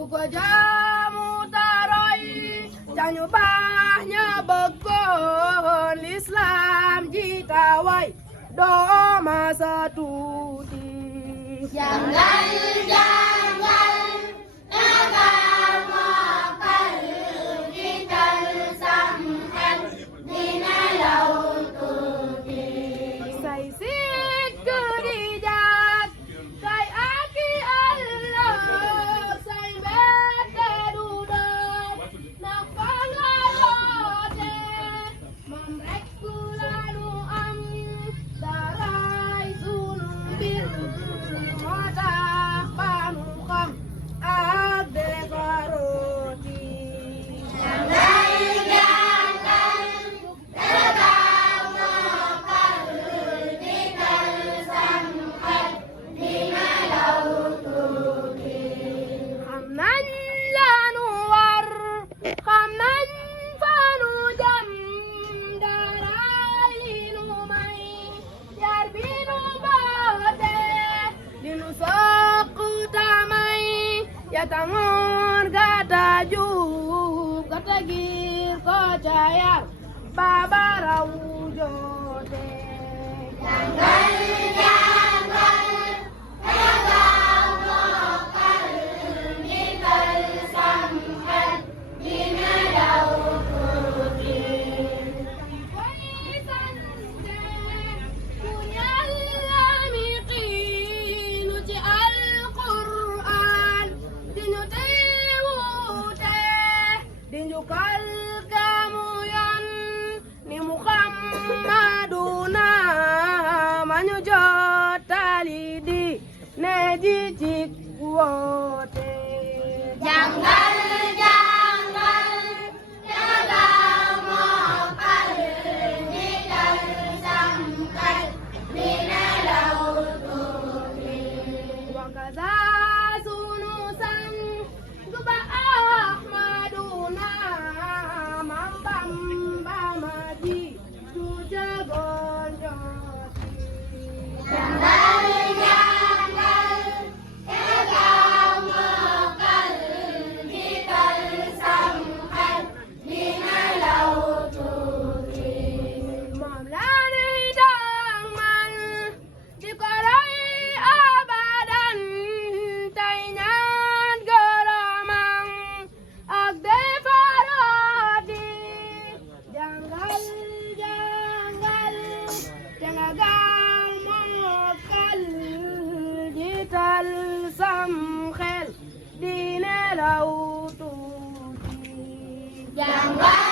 ku ko jaamu taroy ca ñu baax ña bëggoon l'islam ji taway dooma sa tuuti jàngal jàngal nanga mokkal jiital sam xel dina law tuuti say sikk di jaat say aki ëllëg say mbette du doon na fa nga loote moom rekk lanu am daray sunu mbir moo tax ba nu xam ak defarooti jàngal jàngal nanga mokkal jiital sam xel dina law tuuti xam nañ lanu war xam nañ fa nu jëm daray li nu may yar bi nu boote li nu soq tamay ya tangoon gata jub gata gir ko ca yar baba raw joote jàngal jàngal nanga mokkal jiital sam xel dina law tuuti koy sante ku Yàlla mi xiinu ci Alquraan di ñu teewute di njukkal gamu yoon ni Muhammaduna ma ñu jottali di ne ji cik woote jàngal jàngal nanga mokkal jiital sam xel dina law tuuti wakaza sunu sang guba Ahmaduna Mam Bamba maji du jagoon jooti jàngal jàngal nanga mokkal jiital sam xel dina law tuuti moom laa nuy daamal di ko roy abadan tey ñaan gërëmam ak defarooti jàngal jàngal te nga gaaw mokkal jiital sam xel di nelaw tuuti jàngal